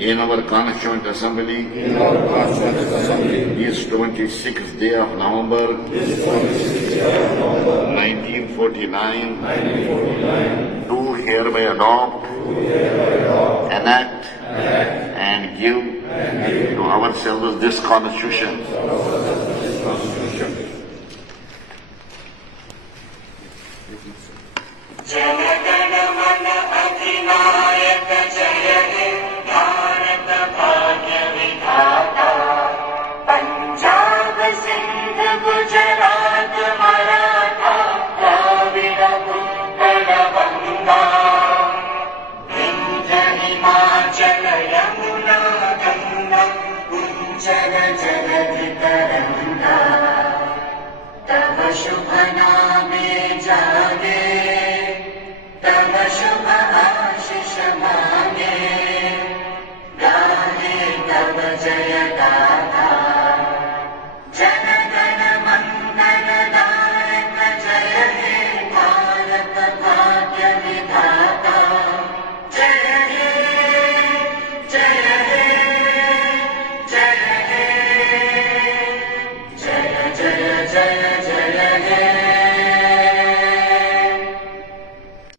in our Constituent Assembly this 26th day of November 1949 do hereby adopt, enact and give to ourselves this Constitution. Jana Gana Mana Adhinayaka